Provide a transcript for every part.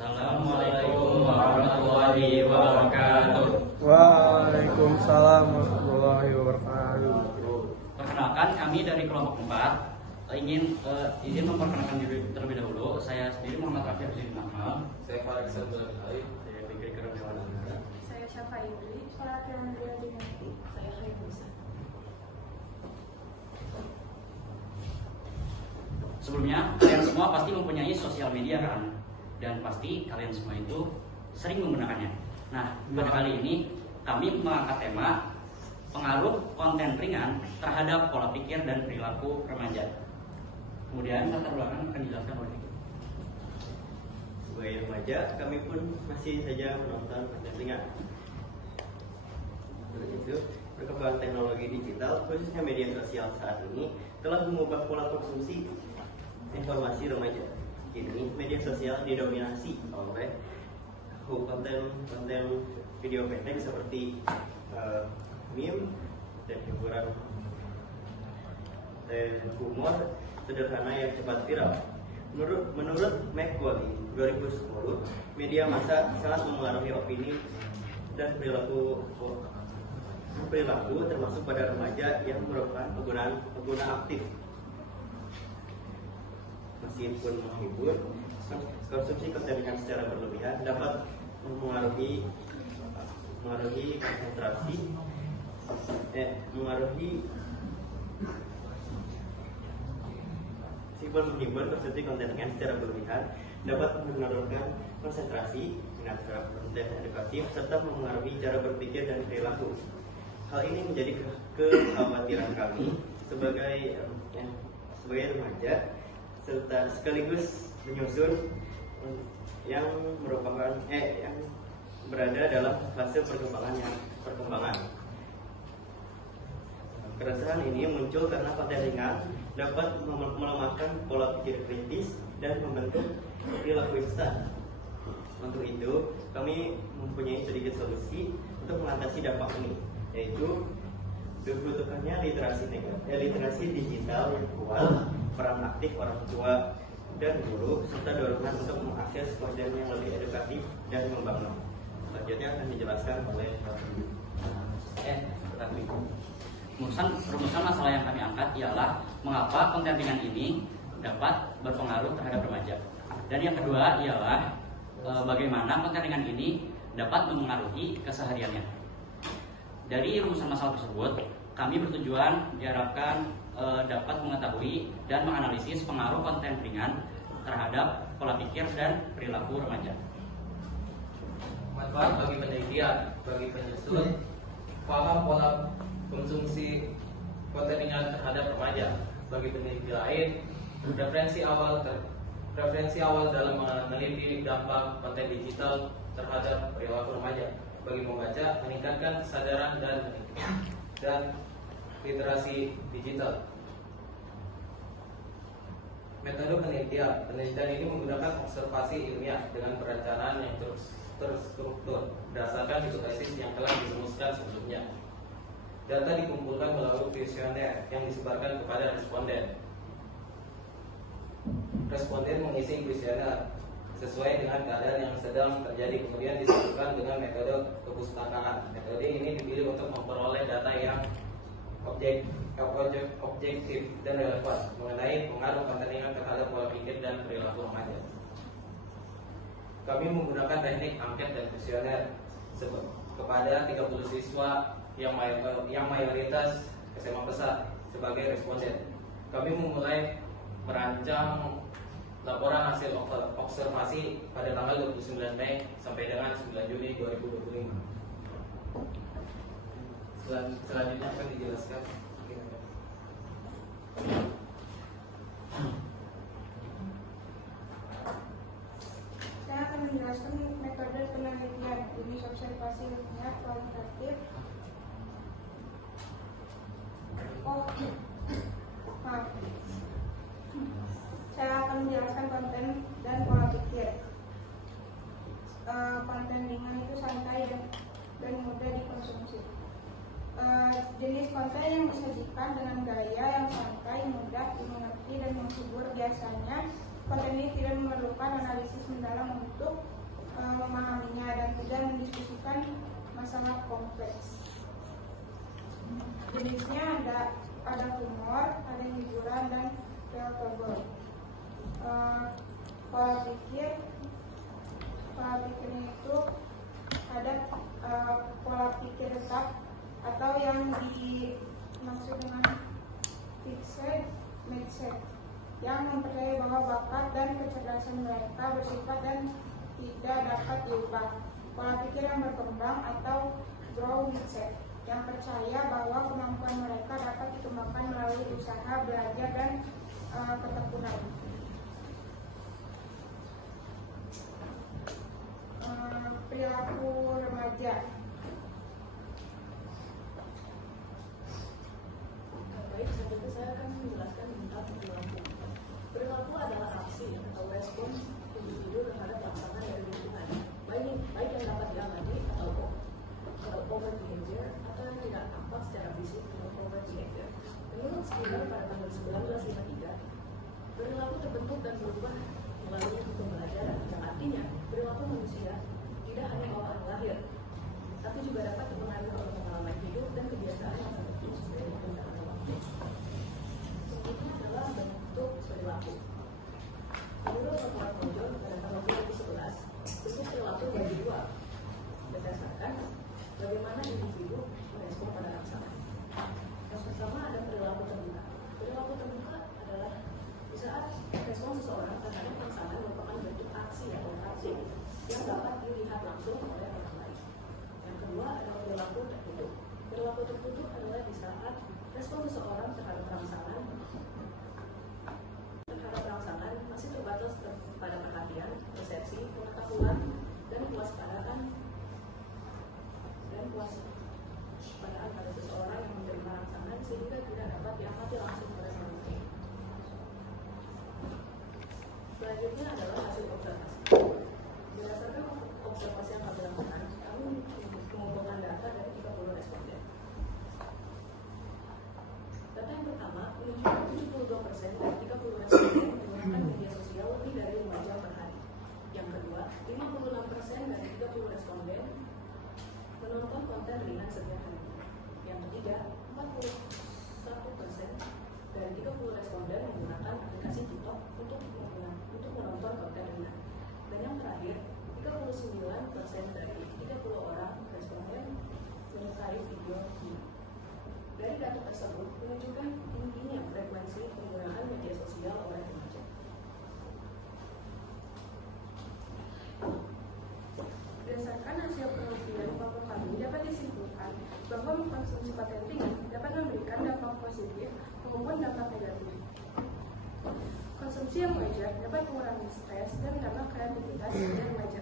Assalamualaikum warahmatullahi wabarakatuh. Waalaikumsalam warahmatullahi wabarakatuh. Perkenalkan, kami dari kelompok 4 izin memperkenalkan diri terlebih dahulu. Saya sendiri Muhammad Rafi Abdul Nama. Saya Farid Sabdul Khalid. Saya Fikri Keremdewana. Saya Syafa Indri, Sholat yang Dinasti. Saya Haibusa. Sebelumnya, kalian semua pasti mempunyai sosial media kan? Dan pasti kalian semua itu sering menggunakannya. Nah, pada kali ini kami mengangkat tema pengaruh konten ringan terhadap pola pikir dan perilaku remaja. Kemudian latar belakang akan dijelaskan oleh Fikri. Sebagai remaja, kami pun masih saja menonton konten ringan. Untuk itu, perkembangan teknologi digital, khususnya media sosial saat ini, telah mengubah pola konsumsi informasi remaja. Kini, media sosial didominasi oleh konten video pendek seperti meme dan hiburan dan humor sederhana yang cepat viral. Menurut McQuarrie 2010, media massa sangat memengaruhi opini dan perilaku termasuk pada remaja yang merupakan pengguna aktif. Meskipun menghibur, konsumsi konten ringan secara berlebihan dapat mengaruhi konsentrasi, meskipun menghibur, konsumsi konten ringan secara berlebihan dapat menurunkan konsentrasi, minat terhadap konten edukatif, serta mengaruhi cara berpikir dan perilaku. Hal ini menjadi kekhawatiran kami sebagai remaja, serta sekaligus menyusun yang berada dalam fase perkembangan. Keresahan ini muncul karena konten ringan dapat melemahkan pola pikir kritis dan membentuk perilaku instan. Untuk itu, kami mempunyai sedikit solusi untuk mengatasi dampak ini, yaitu dibutuhkannya literasi digital yang kuat, peran aktif orang tua dan guru, serta dorongan untuk mengakses konten yang lebih edukatif dan membangun. Selanjutnya akan dijelaskan oleh Rumusan masalah yang kami angkat ialah mengapa konten ringan ini dapat berpengaruh terhadap remaja. Dan yang kedua ialah bagaimana konten ringan ini dapat memengaruhi kesehariannya. Dari rumusan masalah tersebut, kami bertujuan diharapkan dapat mengetahui dan menganalisis pengaruh konten ringan terhadap pola pikir dan perilaku remaja. Manfaat bagi penelitian, bagi penyusun, paham pola konsumsi konten ringan terhadap remaja. Bagi peneliti lain, referensi awal dalam meneliti dampak konten digital terhadap perilaku remaja. Bagi membaca, meningkatkan kesadaran dan literasi digital. Metode penelitian ini menggunakan observasi ilmiah dengan perencanaan yang terstruktur berdasarkan hipotesis yang telah dirumuskan sebelumnya. Data dikumpulkan melalui kuesioner yang disebarkan kepada responden. Responden mengisi kuesioner sesuai dengan keadaan yang sedang terjadi, kemudian disatukan dengan metode kepustakaan. Metode ini dipilih untuk memperoleh data yang objektif dan relevan mengenai pengaruh konten ringan terhadap pola pikir dan perilaku remaja. Kami menggunakan teknik angket dan kuesioner kepada 30 siswa yang mayoritas SMA besar sebagai responden. Kami memulai merancang laporan hasil observasi pada tanggal 29 Mei sampai dengan 9 Juni 2025. Selanjutnya akan dijelaskan. Saya akan menjelaskan metode penelitian jenis observasi ilmiah kualitatif. Saya akan menjelaskan konten dan pola pikir. Konten ringan itu santai dan mudah dikonsumsi. Jenis konten yang disajikan dengan gaya yang santai, mudah dimengerti dan menghibur biasanya konten ini tidak memerlukan analisis mendalam untuk memahaminya dan tidak mendiskusikan masalah kompleks. Jenisnya ada humor, ada hiburan, dan relatable. Pola pikirnya itu ada pola pikir tetap atau yang dimaksud dengan fixed mindset, yang mempercayai bahwa bakat dan kecerdasan mereka bersifat dan tidak dapat diubah. Pola pikir yang berkembang atau growth mindset, yang percaya bahwa kemampuan mereka dapat dikembangkan melalui usaha, belajar, dan ketekunan. Perilaku remaja. Baik, selanjutnya saya akan menjelaskan tentang perilaku. Perilaku adalah aksi atau respons individu terhadap pelaksanaan dari lingkungan, baik yang dapat diamati atau overt behavior atau yang tidak tampak secara fisik atau overt behavior. Menurut Skinner pada tahun 1953, perilaku terbentuk dan berubah melalui pembelajaran, yang artinya perilaku manusia tidak hanya bawaan lahir, tapi juga dapat dipengaruhi oleh pengalaman hidup dan kebiasaan yang terbentuk seiring perjalanan waktu. Ini adalah bentuk perilaku. Menurut laporan Mojon pada tahun 2011, bentuk perilaku bagi dua, berdasarkan bagaimana individu merespon pada rangsangan. Yang pertama ada perilaku terbuka. Perilaku terbuka adalah di saat respon seseorang terhadap rangsangan merupakan bentuk aksi atau aksi yang dapat dilihat langsung oleh orang lain. Yang kedua adalah perilaku tertutup. Perilaku tertutup adalah di saat respon seseorang terhadap rangsangan masih terbatas pada perhatian, persepsi, pengetahuan, dan kewaspadaan pada seseorang yang menerima rangsangan sehingga tidak dapat diamati langsung oleh orang lain. Selanjutnya adalah hasil observasi. Berdasarkan observasi yang kami lakukan, kami mengumpulkan data dari 30 responden. Data yang pertama menunjukkan 72% dari 30 responden menggunakan media sosial lebih dari 5 jam per hari. Yang kedua, 56% dari 30 responden menonton konten ringan setiap hari. Yang ketiga, 41% dari 30 responden menggunakan aplikasi TikTok untuk menonton konten ringan. Dan yang terakhir, 39% dari 30 orang responden menyukai video ini. Dari data tersebut menunjukkan tingginya frekuensi penggunaan media sosial oleh remaja. Berdasarkan hasil penelitian kelompok kami dapat disimpulkan bahwa mengkonsumsi konten ringan dapat memberikan dampak positif maupun dampak negatif. Konsumsi yang wajar dapat mengurangi stres dan menambah kreativitas pada remaja.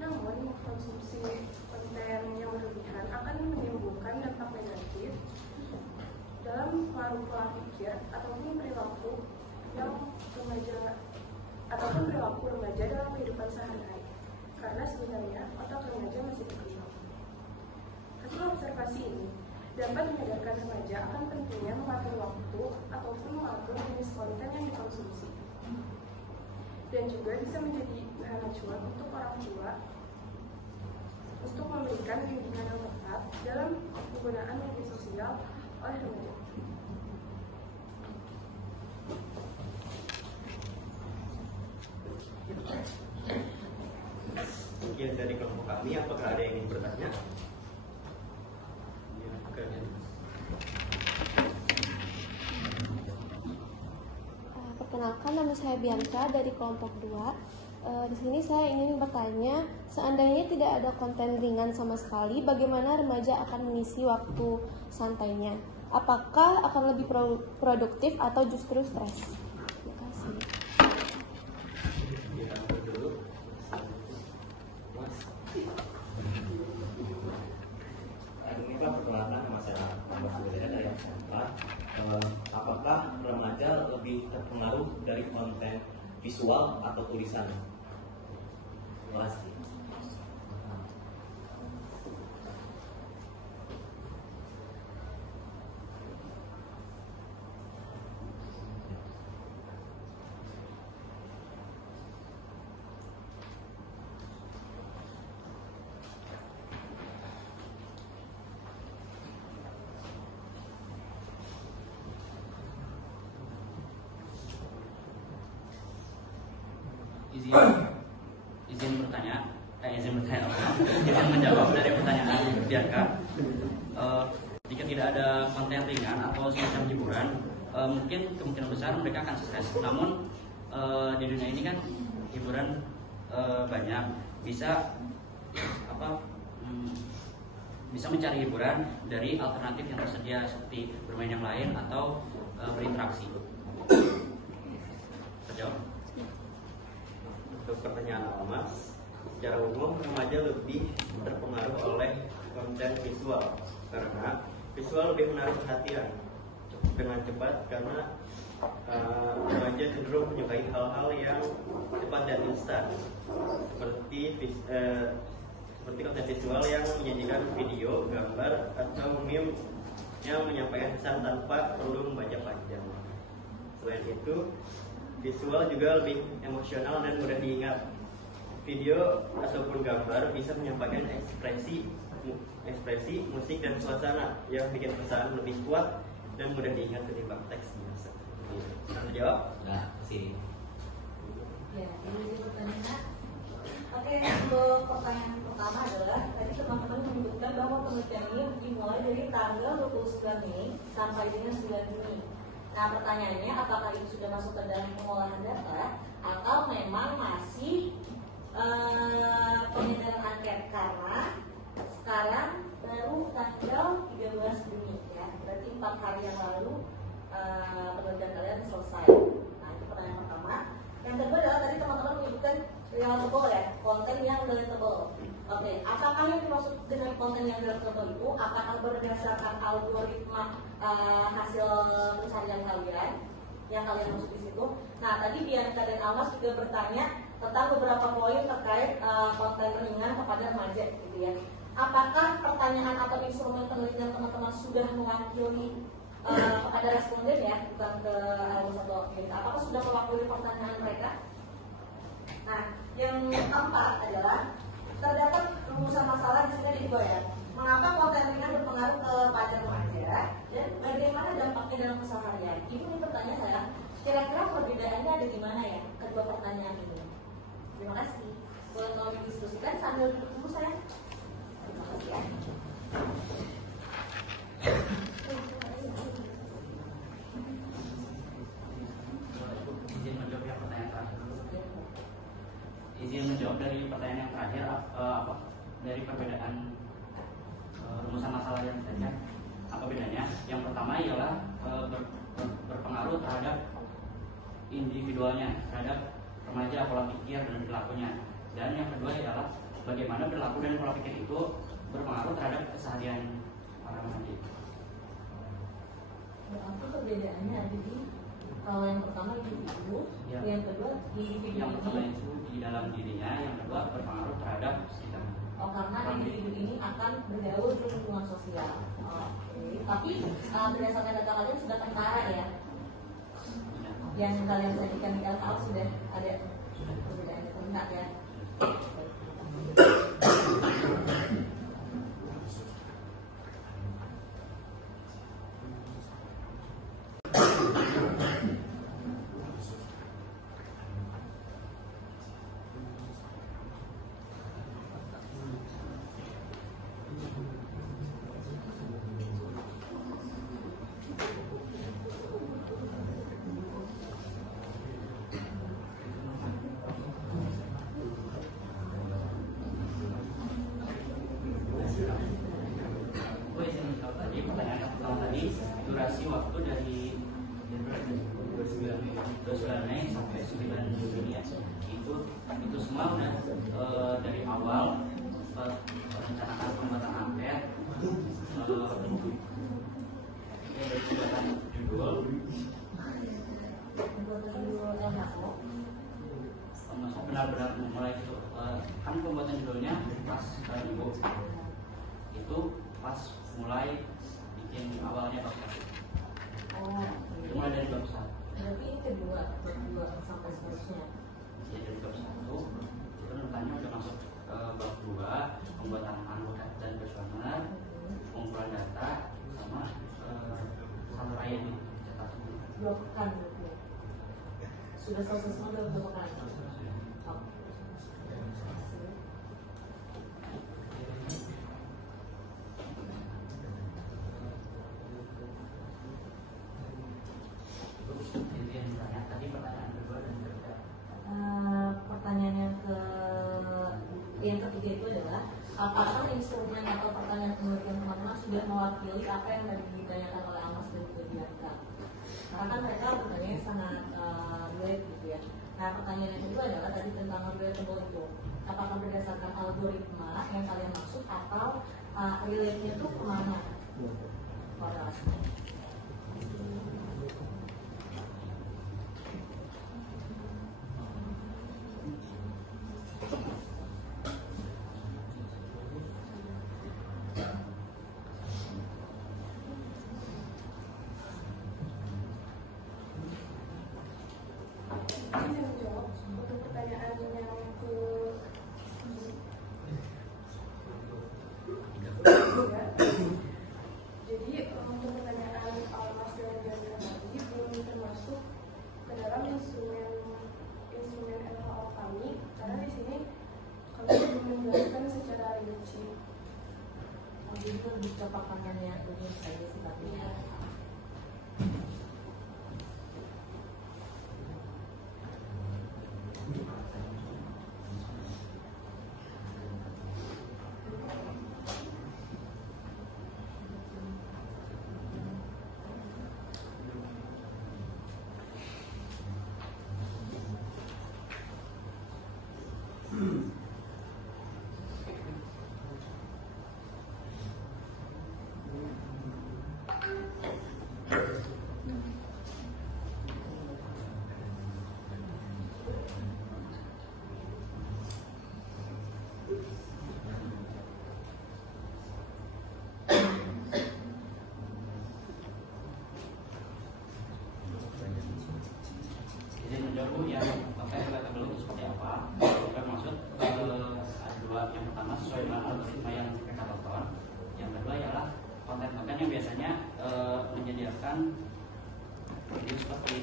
Namun, mengkonsumsi konten yang berlebihan akan menimbulkan dampak negatif dalam pengaruh pola pikir ataupun perilaku remaja dalam kehidupan sehari-hari. Karena sebenarnya otak remaja masih berkembang. Hasil observasi ini dapat menyadarkan remaja akan pentingnya mengatur waktu ataupun mengatur jenis konten yang dikonsumsi. Dan juga bisa menjadi bahan acuan untuk orang tua untuk memberikan bimbingan yang tepat dalam penggunaan media sosial oleh remaja. Sekian dari kelompok kami, apakah ada yang ingin bertanya? Ya, perkenalkan, nama saya Bianca dari kelompok 2. Di sini saya ingin bertanya, seandainya tidak ada konten ringan sama sekali, bagaimana remaja akan mengisi waktu santainya? Apakah akan lebih produktif atau justru stres? Terima kasih. Inilah perkenalkan nama saya dari apakah remaja lebih terpengaruh dari konten visual atau tulisan? Terima kasih. izin bertanya, izin menjawab dari pertanyaan Bianca. Jika tidak ada konten ringan atau semacam hiburan, mungkin kemungkinan besar mereka akan stres. Namun di dunia ini kan hiburan banyak, bisa bisa mencari hiburan dari alternatif yang tersedia seperti bermain yang lain atau berinteraksi. Terjawab? Untuk pertanyaan Almas, secara umum remaja lebih terpengaruh oleh konten visual karena visual lebih menarik perhatian dengan cepat karena remaja cenderung menyukai hal-hal yang cepat dan instan seperti konten visual yang menyajikan video, gambar, atau meme yang menyampaikan pesan tanpa perlu membaca panjang. Selain itu, visual juga lebih emosional dan mudah diingat. Video ataupun gambar bisa menyampaikan ekspresi, musik, dan suasana yang bikin pesan lebih kuat dan mudah diingat ketimbang teks biasa. Terjawab? Nah, sini. Ya, ini pertanyaan. Oke, untuk pertanyaan pertama adalah tadi teman-teman menyebutkan bahwa penelitian ini dimulai dari tanggal 29 Mei sampai dengan 9 Juni. Nah, pertanyaannya apakah itu sudah masuk ke dalam pengolahan data atau memang masih pengedaran angket, karena sekarang baru tanggal 13 Juni ya, berarti 4 hari yang lalu penelitian kalian selesai. Nah, itu pertanyaan pertama. Yang kedua adalah tadi teman-teman menyebutkan relatable ya, konten yang relatable. Oke, apakah yang dimaksud dengan konten yang relatable itu apakah berdasarkan algoritma hasil pencarian kalian yang kalian masuk di situ? Nah, tadi Bianca dan Almas juga bertanya tentang beberapa poin terkait konten ringan kepada remaja gitu ya. Apakah pertanyaan atau instrumen penelitian teman-teman sudah mewakili kepada responden ya, bukan ke Almas atau Bianca? Apakah sudah mewakili pertanyaan mereka? Nah, yang keempat adalah terdapat rumusan masalah di sini juga ya. Mengapa konten ringan berpengaruh kepada remaja dan bagaimana dampaknya dalam keseharian? Itu nih pertanyaan saya. Kira-kira perbedaannya ada di mana ya kedua pertanyaan ini? Terima kasih. Boleh tolong didiskusikan sambil duduk dulu saya. Terima kasih ya. Izin menjawab dari pertanyaan yang terakhir, dari perbedaan rumusan masalah yang tadi, apa bedanya? Yang pertama ialah berpengaruh terhadap individualnya, terhadap remaja, pola pikir dan perilakunya. Dan yang kedua ialah bagaimana perilaku dan pola pikir itu berpengaruh terhadap keseharian para remaja. Berarti perbedaannya ada di kalau yang pertama individu, ya. Yang kedua individu yang pertama itu di dalam dirinya, yang kedua berpengaruh terhadap sekitar. Oh, karena individu ini akan bergaul di lingkungan sosial. Tapi berdasarkan data kalian sudah kentara ya. Yang kalian sajikan di LKL sudah ada perbedaan yang terlihat ya. Durasi waktu dari 29 Mei sampai 9 Juni ya, itu semua udah dari awal perencanaan pembuatan angket, dari pembuatan judul, benar-benar mulai itu kan pembuatan judulnya pas Ibu itu pas mulai bikin awalnya bab 1. Itu mulai dari bab 1. Berarti ini kedua sampai seterusnya. Ya, dari bab 1 itu rentangnya udah masuk bab 2, pembuatan angket dan questionnaire, pengumpulan data sama saluran ini cetak. Dua pekan berarti. Sudah selesai semua dalam 2 pekan. yang ketiga itu adalah apakah instrumen atau pertanyaan penelitian teman-teman sudah mewakili apa yang tadi ditanyakan oleh Almas dan juga Bianca. Karena kan mereka pertanyaannya sangat relate gitu ya. Nah pertanyaan yang kedua adalah tadi tentang relatable itu. Apakah berdasarkan algoritma yang kalian maksud atau relate-nya itu kemana? Korelasinya. Saya menjawab untuk pertanyaan yang jadi untuk pertanyaan Almas dan Bianca tadi belum termasuk ke dalam instrumen LHO kami karena di sini kami belum menjelaskan secara rinci. Mungkin itu lebih ke pakanannya ini saya sifatnya. Jadi menjawab yang relatable itu seperti apa? Kita maksud ada dua. Yang pertama sesuai dengan algoritma yang mereka tonton. Yang kedua ialah konten-konten yang biasanya menyediakan video seperti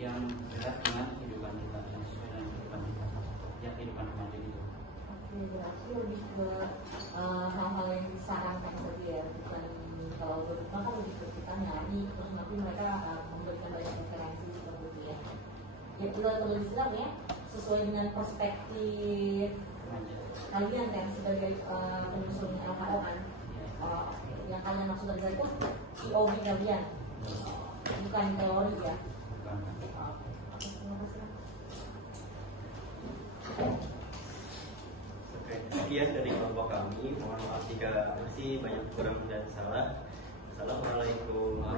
yang berat dengan kehidupan kita, yang sesuai dengan kehidupan kita, ya kehidupan remaja gitu. Oke, berarti lebih ke hal-hal yang disarankan saja ya, bukan kalau algoritma kan lebih ke kita nyari terus nanti mereka memberikan banyak referensi seperti itu ya. Ya perlu dibilang ya, sesuai dengan perspektif kalian kan sebagai penyusunnya LHO kan. Yang kalian maksud dari itu POV kalian, bukan teori ya. Oke, sekian dari kelompok kami. Mohon maaf jika masih banyak kurang dan salah. Assalamualaikum.